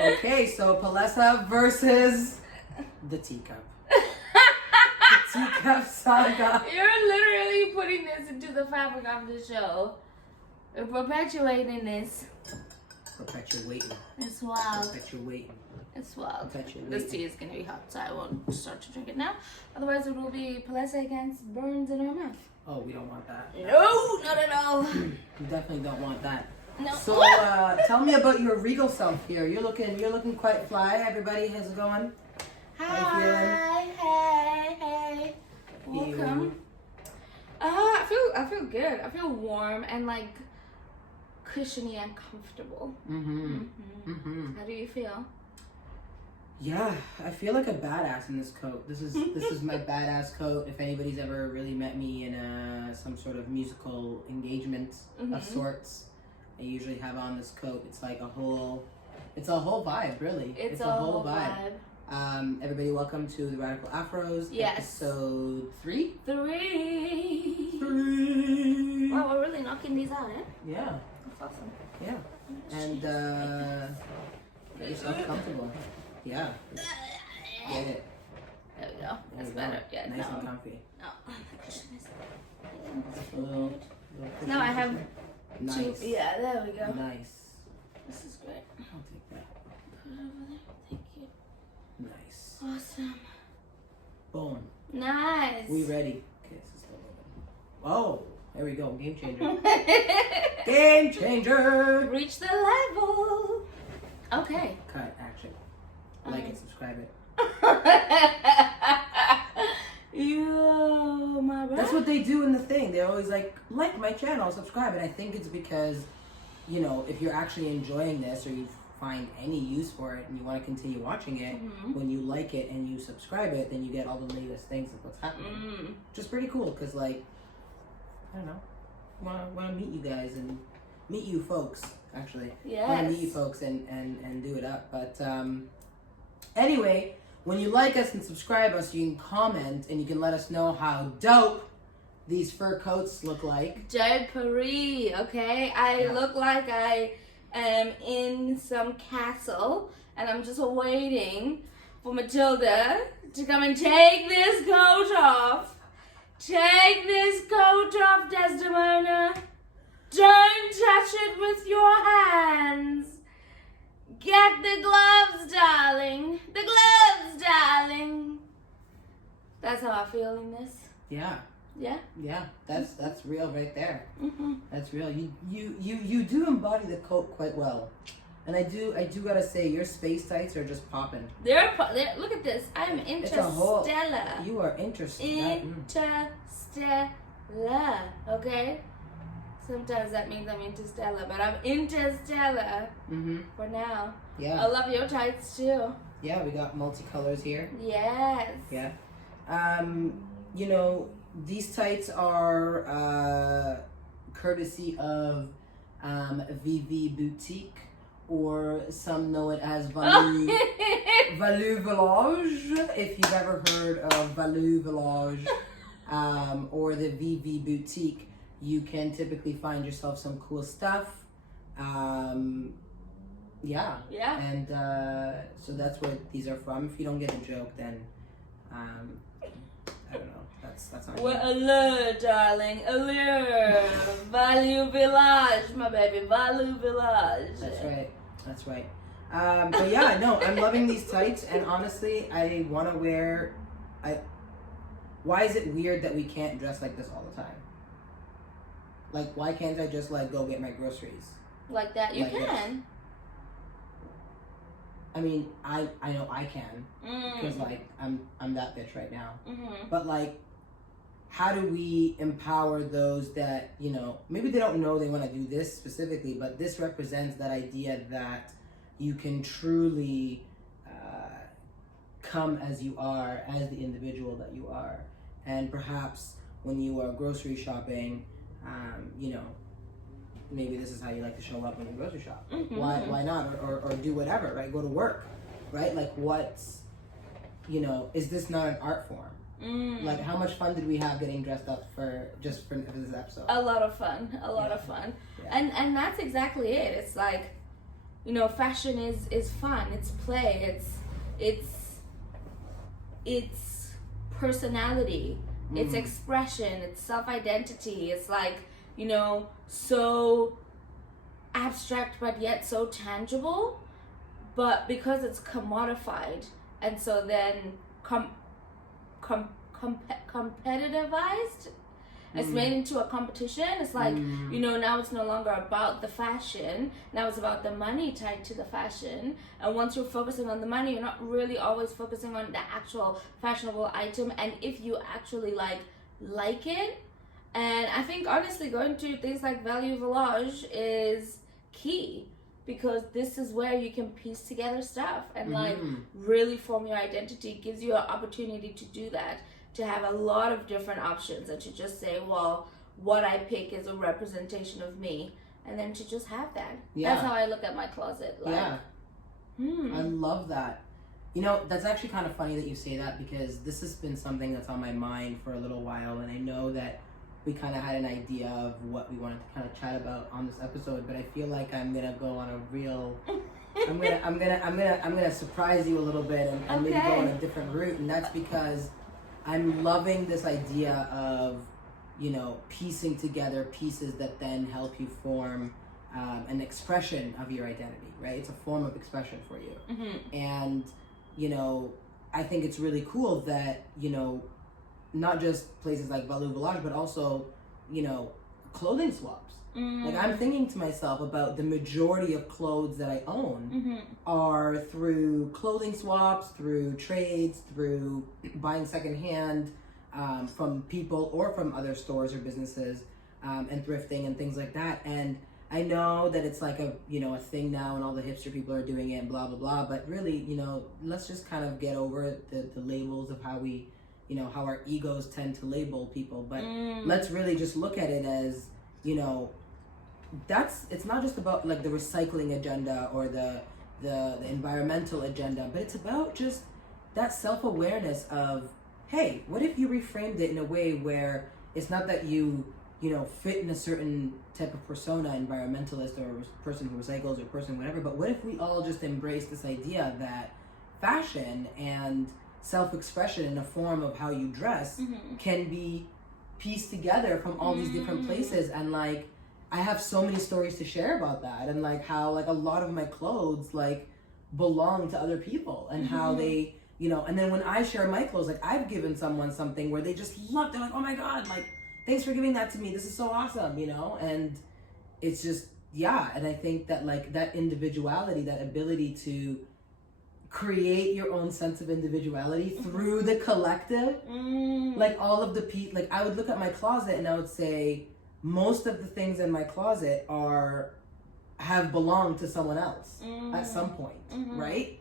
Okay, so Palessa versus the teacup. The teacup saga. You're literally putting this into the fabric of the show. You're perpetuating this. Perpetuating. It's wild. Perpetuating. It's wild. Perpetuating. This tea is going to be hot, so I won't start to drink it now. Otherwise, it will be Palessa against burns in our mouth. Oh, we don't want that. No, not at all. We definitely don't want that. No. So, tell me about your regal self here. You're looking quite fly. Everybody, how's it going? Hi, hey. Welcome. I feel good. I feel warm and like cushiony and comfortable. How do you feel? Yeah, I feel like a badass in this coat. This is my badass coat. If anybody's ever really met me in some sort of musical engagement of sorts, I usually have on this coat. It's like a whole vibe, really. It's a whole vibe. Everybody, welcome to the Radical Afros. Yes. Episode 3. 3. Wow, we're really knocking these out, eh? Yeah. That's awesome. Yeah. And get yourself comfortable. Yeah. Get it. There we go. That's better. Yeah. Nice and comfy. No. Little Now I have nice. two. Yeah, there we go. Nice. This is great. I'll take that. Put it over there. Thank you. Nice. Awesome. Boom. Nice. We ready? Okay, this is still open. Oh, there we go. Game changer. Game changer. Reach the level. Okay. Cut. Action. Like it. Subscribe it. Yo, my bad. That's what they do in the thing. They're always like my channel, subscribe. And I think it's because, you know, if you're actually enjoying this or you find any use for it and you want to continue watching it, when you like it and you subscribe it, then you get all the latest things of what's happening. Which is pretty cool because, like, I don't know, want to meet you guys and meet you folks, actually. Yes. Want to meet you folks and do it up. But anyway, when you like us and subscribe us, you can comment and you can let us know how dope these fur coats look like. T.R.A, okay? I look like I am in some castle and I'm just waiting for Matilda to come and take this coat off. Take this coat off, Desdemona. Don't touch it with your hands. Get the gloves, darling. The gloves, darling. That's how I feel in this. Yeah. Yeah? Yeah, that's real right there. That's real. You do embody the coat quite well, and I do gotta say your space tights are just popping. They're look at this. I'm interstellar. You are interstellar. Interstellar. Okay. Sometimes that means I'm interstellar, but I'm interstellar for now. Yeah. I love your tights too. Yeah, we got multicolors here. Yes. Yeah. You know, these tights are courtesy of VV Boutique, or some know it as Valu Village. If you've ever heard of Valu Village or the VV Boutique, you can typically find yourself some cool stuff. Yeah. And so that's what these are from. If you don't get the joke, then I don't know. That's not. We're allure, darling. Allure. Value Village, my baby. Value Village. That's right. But yeah, no, I'm loving these tights, and honestly, I want to wear. Why is it weird that we can't dress like this all the time? Like, why can't I just like go get my groceries? Like that, you like can. This? I mean, I know I can because like I'm that bitch right now. But like, how do we empower those that, you know, maybe they don't know they want to do this specifically, but this represents that idea that you can truly come as you are, as the individual that you are, and perhaps when you are grocery shopping, you know, maybe this is how you like to show up when you grocery shop. Why not? Or do whatever, right? Go to work, right? Like, what's, you know, is this not an art form? Like, how much fun did we have getting dressed up for this episode? A lot of fun. Yeah. And that's exactly it. It's like, you know, fashion is fun. It's play. It's personality. It's expression. It's self-identity. It's like, you know, so abstract but yet so tangible. But because it's commodified, and so then competitivized, it's made into a competition. It's like, you know, now it's no longer about the fashion. Now it's about the money tied to the fashion. And once you're focusing on the money, you're not really always focusing on the actual fashionable item. And if you actually like it, and I think honestly going to things like Value Village is key, because this is where you can piece together stuff and like really form your identity. It gives you an opportunity to do that, to have a lot of different options, and to just say, well, what I pick is a representation of me, and then to just have that. That's how I look at my closet. Like, I love that. You know, that's actually kind of funny that you say that, because this has been something that's on my mind for a little while, and I know that we kind of had an idea of what we wanted to kind of chat about on this episode, but I feel like I'm gonna go on a real I'm gonna surprise you a little bit and maybe go on a different route, and that's because I'm loving this idea of, you know, piecing together pieces that then help you form an expression of your identity, right? It's a form of expression for you. And, you know, I think it's really cool that, you know, not just places like Value Village, but also, you know, clothing swaps. Like, I'm thinking to myself about the majority of clothes that I own are through clothing swaps, through trades, through buying secondhand from people or from other stores or businesses, and thrifting and things like that. And I know that it's like a, you know, a thing now, and all the hipster people are doing it and blah, blah, blah. But really, you know, let's just kind of get over the labels of how we, you know, how our egos tend to label people. But let's really just look at it as, you know, it's not just about like the recycling agenda or the environmental agenda, but it's about just that self-awareness of, hey, what if you reframed it in a way where it's not that you know, fit in a certain type of persona, environmentalist or person who recycles or person whatever, but what if we all just embrace this idea that fashion and self-expression in a form of how you dress can be pieced together from all these different places. And like, I have so many stories to share about that, and like how like a lot of my clothes like belong to other people, and how they, you know, and then when I share my clothes, like I've given someone something where they just love, they're like, oh my God, like thanks for giving that to me, this is so awesome, you know. And it's just, and I think that like that individuality, that ability to create your own sense of individuality through the collective, like all of the like I would look at my closet and I would say most of the things in my closet have belonged to someone else at some point, right?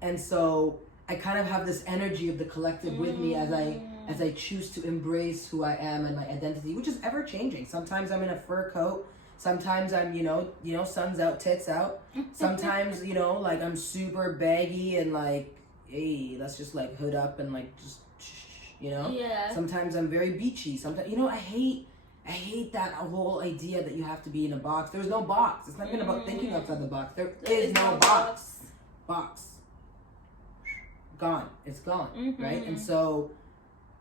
And so I kind of have this energy of the collective with me as I choose to embrace who I am and my identity, which is ever changing. Sometimes I'm in a fur coat. Sometimes I'm, you know, sun's out, tits out. Sometimes, you know, like I'm super baggy and like, hey, let's just like hood up and like just, you know? Yeah. Sometimes I'm very beachy. Sometimes, you know, I hate that whole idea that you have to be in a box. There's no box. It's not even about thinking outside the box. There is no box. Gone. It's gone, right? And so,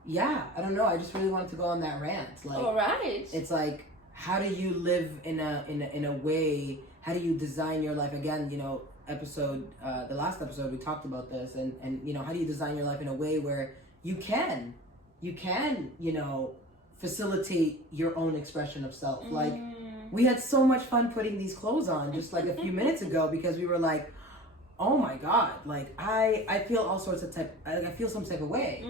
I don't know. I just really wanted to go on that rant. Like, all right. It's like, how do you live in a way? How do you design your life? Again, you know, the last episode we talked about this, and you know, how do you design your life in a way where you can, you know, facilitate your own expression of self. Like, we had so much fun putting these clothes on just like a few minutes ago, because we were like, oh my God, like I feel all sorts of I feel some type of way,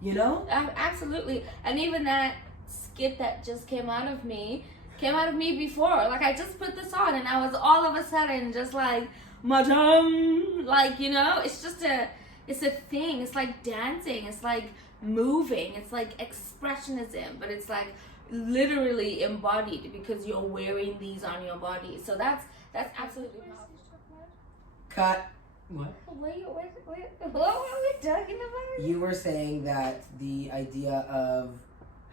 you know? Absolutely. And even that skit that just came out of me before. Like, I just put this on and I was all of a sudden just like, madam, like, you know, it's a thing. It's like dancing. It's like moving. It's like expressionism, but it's like literally embodied because you're wearing these on your body. So that's absolutely cut. What? What were we talking about? You were saying that the idea of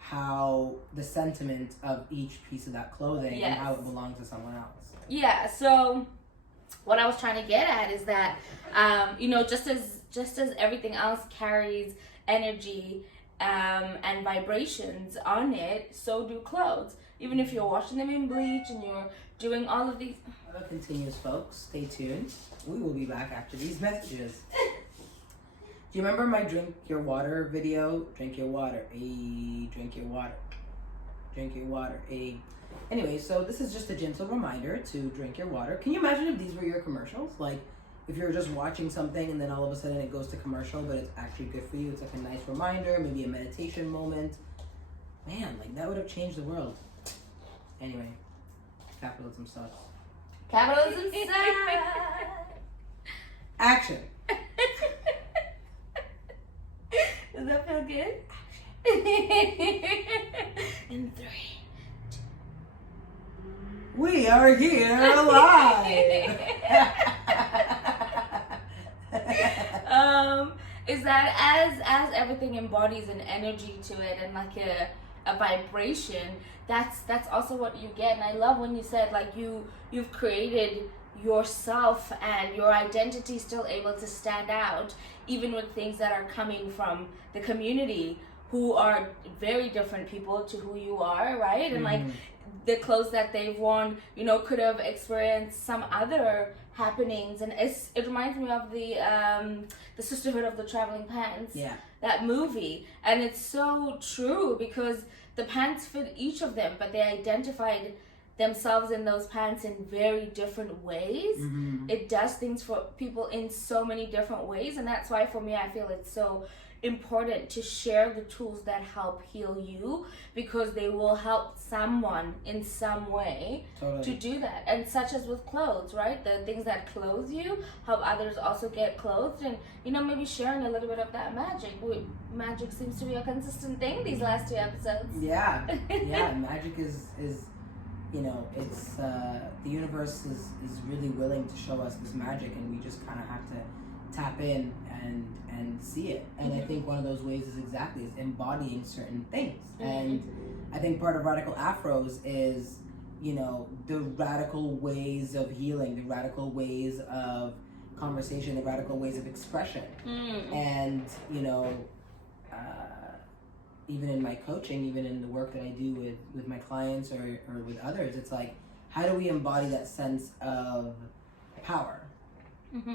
how the sentiment of each piece of that clothing and how it belongs to someone else. Yeah, so what I was trying to get at is that just as everything else carries energy and vibrations on it, so do clothes. Even if you're washing them in bleach and you're doing all of these. Continues, folks. Stay tuned. We will be back after these messages. Do you remember my drink your water video? Drink your water. Drink your water. Drink your water. Anyway, so this is just a gentle reminder to drink your water. Can you imagine if these were your commercials? Like, if you're just watching something and then all of a sudden it goes to commercial, but it's actually good for you. It's like a nice reminder, maybe a meditation moment. Man, like that would have changed the world. Anyway, capitalism sucks. Capitalism sucks. Action. Does that feel good? In 3. We are here live. Is that as everything embodies an energy to it and like a vibration, that's also what you get. And I love when you said like you've created yourself and your identity still able to stand out even with things that are coming from the community who are very different people to who you are, right? And like the clothes that they've worn, could have experienced some other happenings. And it reminds me of the Sisterhood of the Traveling Pants, that movie. And it's so true because the pants fit each of them, but they identified themselves in those pants in very different ways. It does things for people in so many different ways, and that's why for me I feel it's so important to share the tools that help heal you, because they will help someone in some way to do that. And such as with clothes, right? The things that clothe you help others also get clothed, and maybe sharing a little bit of that magic. Magic seems to be a consistent thing these last 2 episodes. Yeah, magic is it's the universe is really willing to show us this magic, and we just kind of have to tap in and see it. And I think one of those ways is embodying certain things. And I think part of Radical Afros is the radical ways of healing, the radical ways of conversation, the radical ways of expression. And even in my coaching, even in the work that I do with my clients or with others, it's like, how do we embody that sense of power?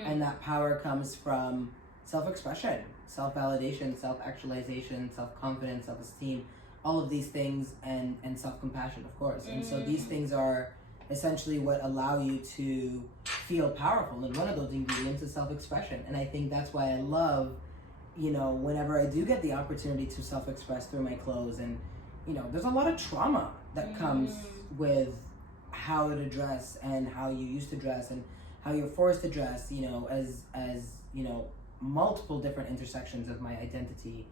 And that power comes from self-expression, self-validation, self-actualization, self-confidence, self-esteem, all of these things, and self-compassion, of course. And so these things are essentially what allow you to feel powerful. And one of those ingredients is self-expression. And I think that's why I love whenever I do get the opportunity to self-express through my clothes, and there's a lot of trauma that comes with how to dress and how you used to dress and how you're forced to dress, as multiple different intersections of my identity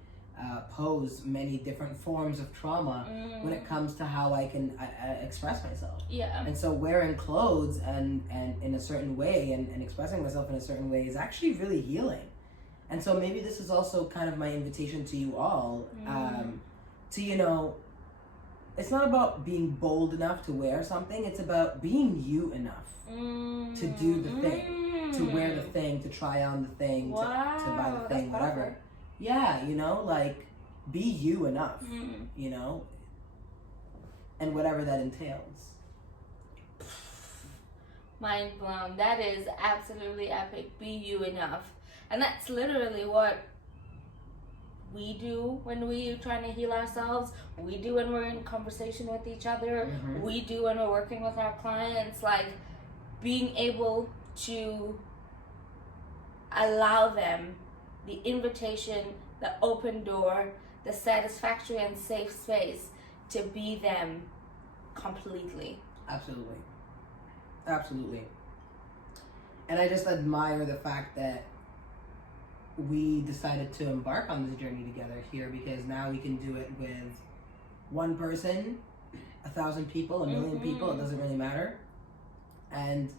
pose many different forms of trauma when it comes to how I can express myself. And so wearing clothes and in a certain way and expressing myself in a certain way is actually really healing. And so maybe this is also kind of my invitation to you all, to, it's not about being bold enough to wear something, it's about being you enough to do the thing, to wear the thing, to try on the thing, to buy the thing, whatever. Yeah, like, be you enough, and whatever that entails. Mind blown. That is absolutely epic. Be you enough. And that's literally what we do when we're trying to heal ourselves. We do when we're in conversation with each other. We do when we're working with our clients. Like, being able to allow them the invitation, the open door, the satisfactory and safe space to be them completely. Absolutely. And I just admire the fact that we decided to embark on this journey together here, because now we can do it with one person, 1,000 people, 1 million people, it doesn't really matter. And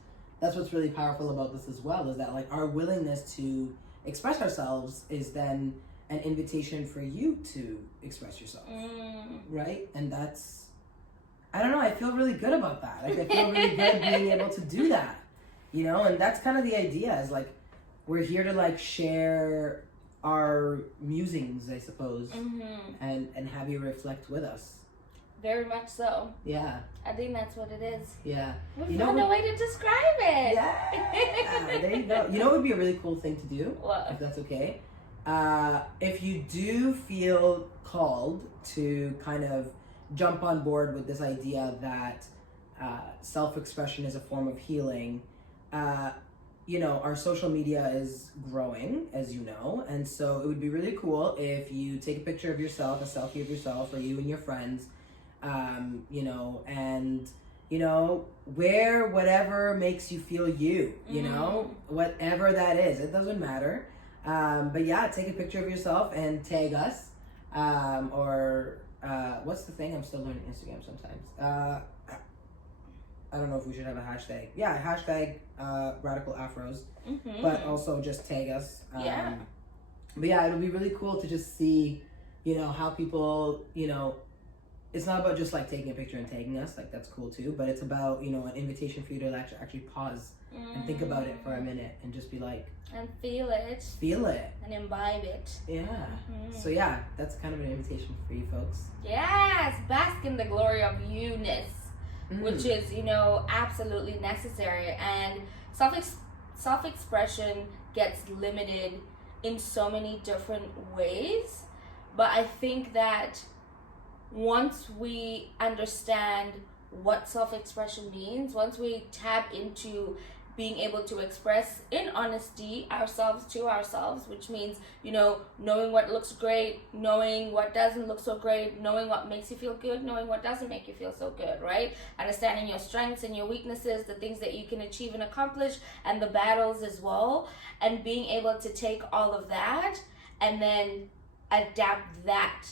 that's what's really powerful about this as well, is that like our willingness to express ourselves is then an invitation for you to express yourself, right? And that's, I don't know, I feel really good about that. Like I feel really good being able to do that, you know. And that's kind of the idea, is like we're here to like share our musings, I suppose, and have you reflect with us. Very much so. Yeah. I think that's what it is. Yeah. We found a way to describe it. Yeah. There you go. You know what would be a really cool thing to do? What? If that's okay? If you do feel called to kind of jump on board with this idea that self-expression is a form of healing, you know, our social media is growing, as you know, and so it would be really cool if you take a picture of yourself, a selfie of yourself, or you and your friends, you know, and, you know, wear whatever makes you feel you, you know, whatever that is. It doesn't matter. But yeah, take a picture of yourself and tag us. Or what's the thing? I'm still learning Instagram sometimes. I don't know if we should have a hashtag. Yeah, hashtag Radical Afros. But also just tag us. Yeah. But yeah, it'll be really cool to just see, you know, how people, you know, it's not about just like taking a picture and tagging us, like that's cool too, but it's about, you know, an invitation for you to actually pause and think about it for a minute and just be like, and feel it and imbibe it. Yeah. So yeah, that's kind of an invitation for you folks. Yes, bask in the glory of you-ness, which is, you know, absolutely necessary. And self-expression gets limited in so many different ways, but I think that once we understand what self-expression means, once we tap into being able to express in honesty ourselves to ourselves, which means, you know, knowing what looks great, knowing what doesn't look so great, knowing what makes you feel good, knowing what doesn't make you feel so good, right? Understanding your strengths and your weaknesses, the things that you can achieve and accomplish, and the battles as well, and being able to take all of that and then adapt that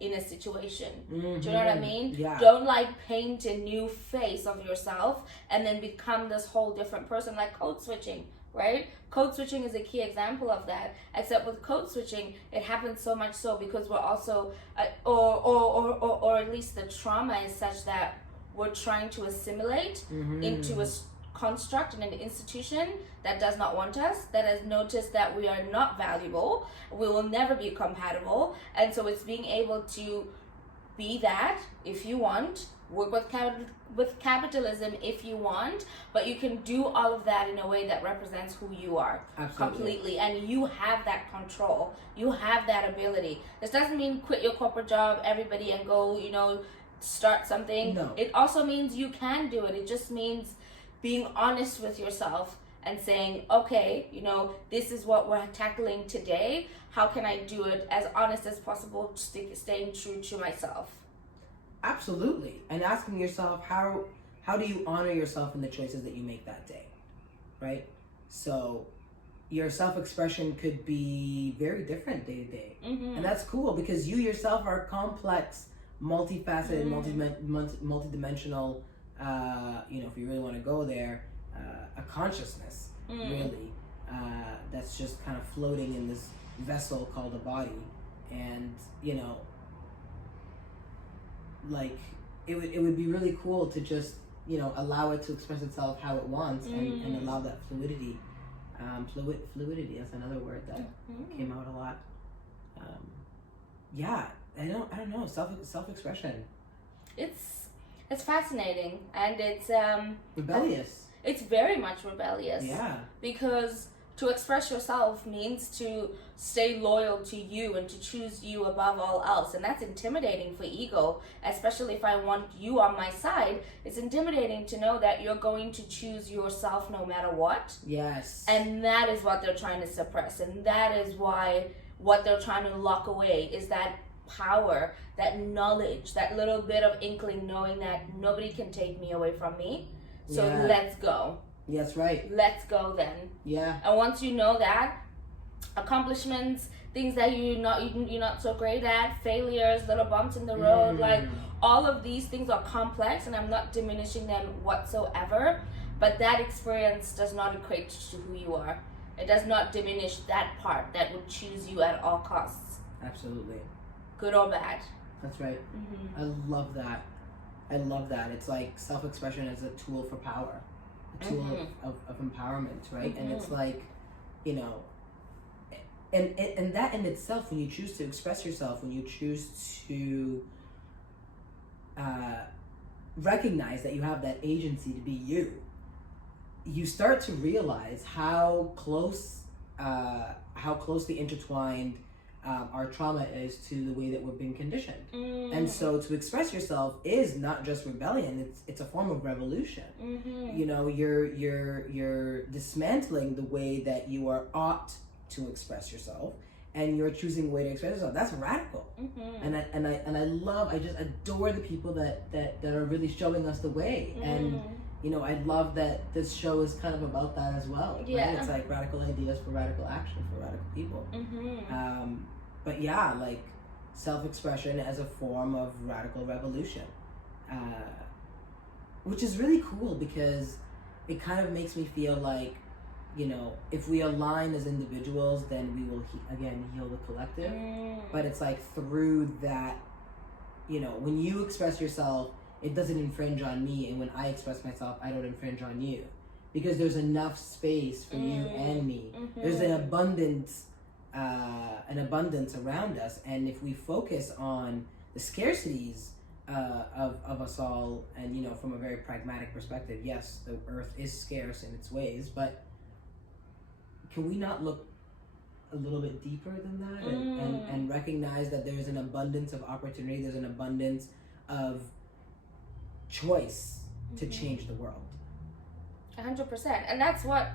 in a situation. Do you know what I mean? Yeah. Don't like paint a new face of yourself and then become this whole different person, like code switching, right? Code switching is a key example of that. Except with code switching, it happens so much so because we're also, or at least the trauma is such that we're trying to assimilate into a construct and an institution that does not want us, that has noticed that we are not valuable, we will never be compatible, and so it's being able to be that if you want, work with capitalism if you want, but you can do all of that in a way that represents who you are. Absolutely. Completely, and you have that control, you have that ability. This doesn't mean quit your corporate job, everybody, and go, you know, start something. No. It also means you can do it. It just means being honest with yourself and saying, okay, you know, this is what we're tackling today. How can I do it as honest as possible, staying true to myself? Absolutely. And asking yourself, how do you honor yourself in the choices that you make that day, right? So your self-expression could be very different day to day. And that's cool because you yourself are complex, multifaceted, multidimensional, you know, if you really want to go there, a consciousness, really, that's just kind of floating in this vessel called a body. And, you know, like, it would be really cool to just, you know, allow it to express itself how it wants and allow that fluidity. Fluidity, that's another word that came out a lot. Yeah, I don't know, self-expression. It's fascinating, and it's rebellious. It's very much rebellious. Yeah. Because to express yourself means to stay loyal to you and to choose you above all else, and that's intimidating for ego, especially if I want you on my side. It's intimidating to know that you're going to choose yourself no matter what. Yes. And that is what they're trying to suppress, and that is why what they're trying to lock away is that power, that knowledge, that little bit of inkling, knowing that nobody can take me away from me. So let's go. That's right. Let's go then. Yeah. And once you know that, accomplishments, things that you're not so great at, failures, little bumps in the road, like all of these things are complex, and I'm not diminishing them whatsoever. but that experience does not equate to who you are. It does not diminish that part that would choose you at all costs. Absolutely. Good or bad. That's right. I love that. I love that. It's like self-expression as a tool for power, a tool of empowerment, right? And it's like, you know, and that in itself, when you choose to express yourself, when you choose to recognize that you have that agency to be you, you start to realize how closely intertwined our trauma is to the way that we're being conditioned. And so to express yourself is not just rebellion, it's a form of revolution. You know, you're dismantling the way that you are ought to express yourself, and you're choosing a way to express yourself. That's radical. And I just adore the people that are really showing us the way. And you know, I love that this show is kind of about that as well. Yeah. Right? It's like radical ideas for radical action for radical people. But yeah, like self-expression as a form of radical revolution, which is really cool because it kind of makes me feel like, you know, if we align as individuals, then we will again heal the collective. But it's like through that, you know, when you express yourself, it doesn't infringe on me, and when I express myself, I don't infringe on you, because there's enough space for you and me. There's an abundance around us, and if we focus on the scarcities of us all, and you know, from a very pragmatic perspective, yes, the earth is scarce in its ways, but can we not look a little bit deeper than that, and recognize that there's an abundance of opportunity, there's an abundance of choice to change the world. 100%. And that's what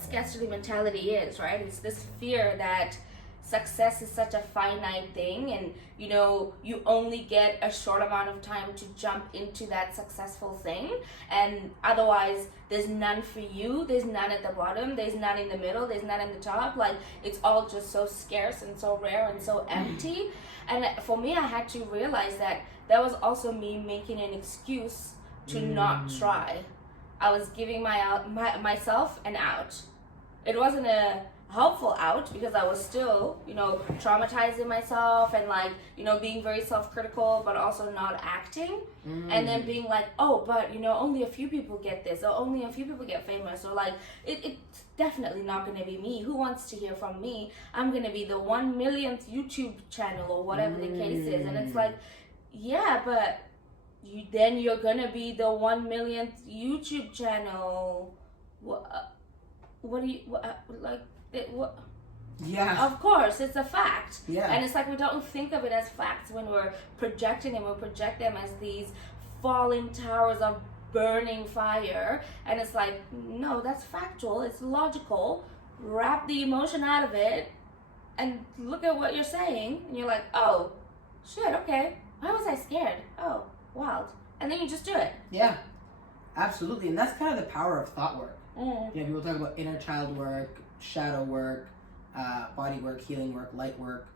scarcity mentality is, right? It's this fear that success is such a finite thing, and you know, you only get a short amount of time to jump into that successful thing, and otherwise there's none for you, there's none at the bottom, there's none in the middle, there's none in the top. Like, it's all just so scarce and so rare and so empty. And for me, I had to realize that was also me making an excuse to not try. I was giving myself an out. It wasn't a helpful out, because I was still, you know, traumatizing myself and like, you know, being very self-critical, but also not acting. And then being like, oh, but you know, only a few people get this, or only a few people get famous, or like, it's definitely not going to be me. Who wants to hear from me? I'm going to be the 1 millionth YouTube channel, or whatever the case is. And it's like, yeah, but you're going to be the 1 millionth YouTube channel. What do you, what? Yeah. Of course, it's a fact. Yeah. And it's like we don't think of it as facts when we're projecting them. We project them as these falling towers of burning fire. And it's like, no, that's factual. It's logical. Wrap the emotion out of it and look at what you're saying. And you're like, oh, shit, okay. Why was I scared? Oh, wild. And then you just do it. Yeah, absolutely. And that's kind of the power of thought work. You know, people talk about inner child work, shadow work, body work, healing work, light work,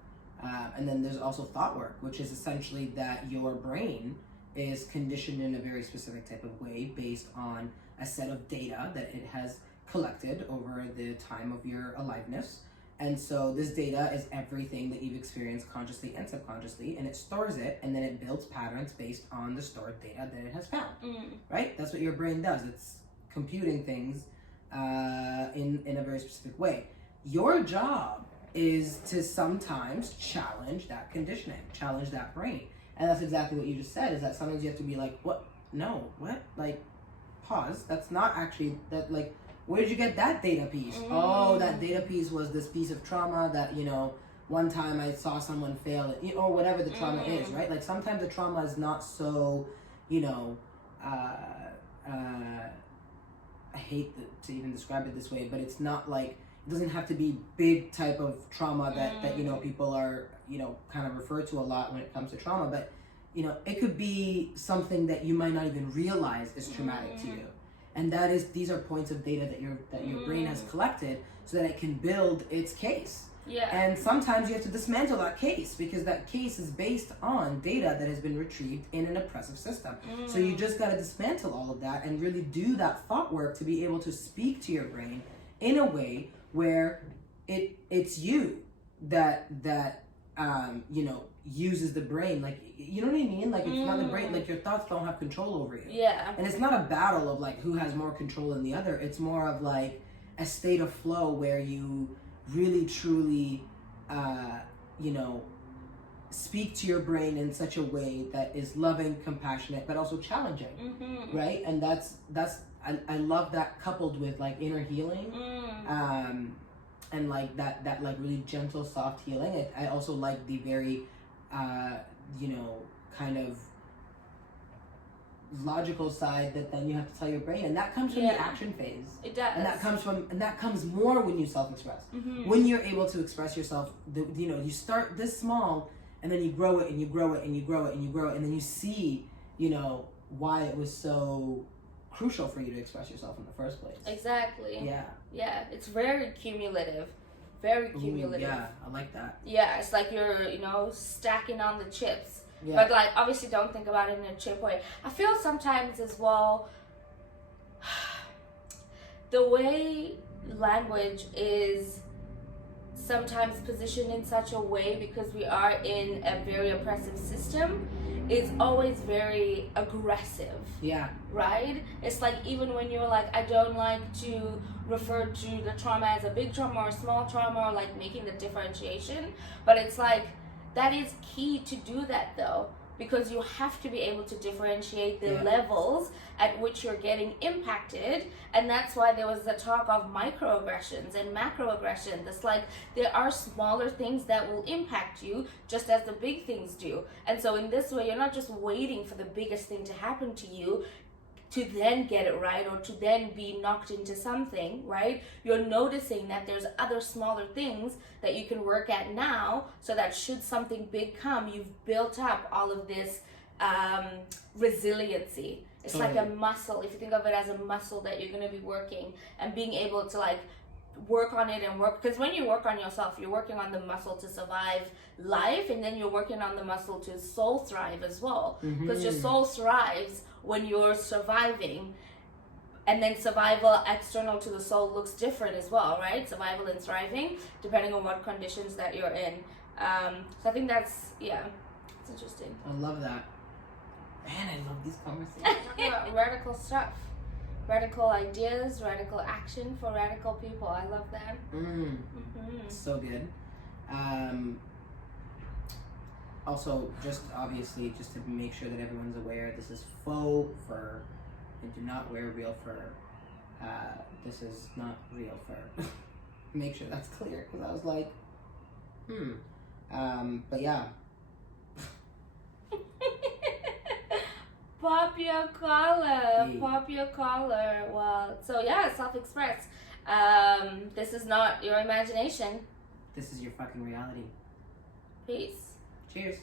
and then there's also thought work, which is essentially that your brain is conditioned in a very specific type of way based on a set of data that it has collected over the time of your aliveness. And so this data is everything that you've experienced consciously and subconsciously, and it stores it, and then it builds patterns based on the stored data that it has found, right? That's what your brain does. It's computing things in a very specific way. Your job is to sometimes challenge that conditioning, challenge that brain. And that's exactly what you just said, is that sometimes you have to be like, what? No, what? Like, pause. That's not actually, that, like, where did you get that data piece? Oh, that data piece was this piece of trauma that, you know, one time I saw someone fail, or whatever the trauma is, right? Like, sometimes the trauma is not so, you know, I hate to even describe it this way, but it's not like, it doesn't have to be big type of trauma that you know, people are, you know, kind of refer to a lot when it comes to trauma, but, you know, it could be something that you might not even realize is traumatic to you. And these are points of data that your brain has collected so that it can build its case. Yeah. And sometimes you have to dismantle that case because that case is based on data that has been retrieved in an oppressive system. So you just got to dismantle all of that and really do that thought work to be able to speak to your brain in a way where it's you that you know, uses the brain. Like, you know what I mean? Like, it's not the brain. Like, your thoughts don't have control over you. Yeah. And it's not a battle of like who has more control than the other. It's more of like a state of flow where you really truly you know, speak to your brain in such a way that is loving, compassionate, but also challenging. Right? And that's I love that coupled with like inner healing. And like that like really gentle, soft healing. I also like the very you know, kind of logical side that then you have to tell your brain, and that comes from the action phase. It does. And that comes more when you self-express. When you're able to express yourself, you know, you start this small and then you grow it and you grow it and you grow it and you grow it, and then you see, you know, why it was so crucial for you to express yourself in the first place. Exactly. Yeah. Yeah, it's very cumulative. Very cumulative. Ooh, yeah, I like that. Yeah, it's like you're, you know, stacking on the chips. Yeah. But like, obviously don't think about it in a chip way. I feel sometimes as well, the way language is sometimes positioned in such a way because we are in a very oppressive system, is always very aggressive. Yeah. Right? It's like, even when you're like, I don't like to refer to the trauma as a big trauma or a small trauma, or like making the differentiation, but it's like, that is key to do that though, because you have to be able to differentiate the levels at which you're getting impacted. And that's why there was the talk of microaggressions and macroaggressions. It's like, there are smaller things that will impact you just as the big things do. And so in this way, you're not just waiting for the biggest thing to happen to you to then get it right, or to then be knocked into something, right? You're noticing that there's other smaller things that you can work at now, so that should something big come, you've built up all of this resiliency. It's like a muscle. If you think of it as a muscle that you're going to be working, and being able to like work on it and work, because when you work on yourself, you're working on the muscle to survive life, and then you're working on the muscle to soul thrive as well, because your soul thrives when you're surviving, and then survival external to the soul looks different as well, right? Survival and thriving depending on what conditions that you're in. So I think that's, it's interesting. I love that. Man, I love these conversations. Talking about radical stuff, radical ideas, radical action for radical people. I love that. So good. Also, just obviously, just to make sure that everyone's aware, this is faux fur, and do not wear real fur. This is not real fur. Make sure that's clear, because I was like, but yeah. Pop your collar, pop your collar. Well, so yeah, self-express. This is not your imagination. This is your fucking reality. Peace. Cheers.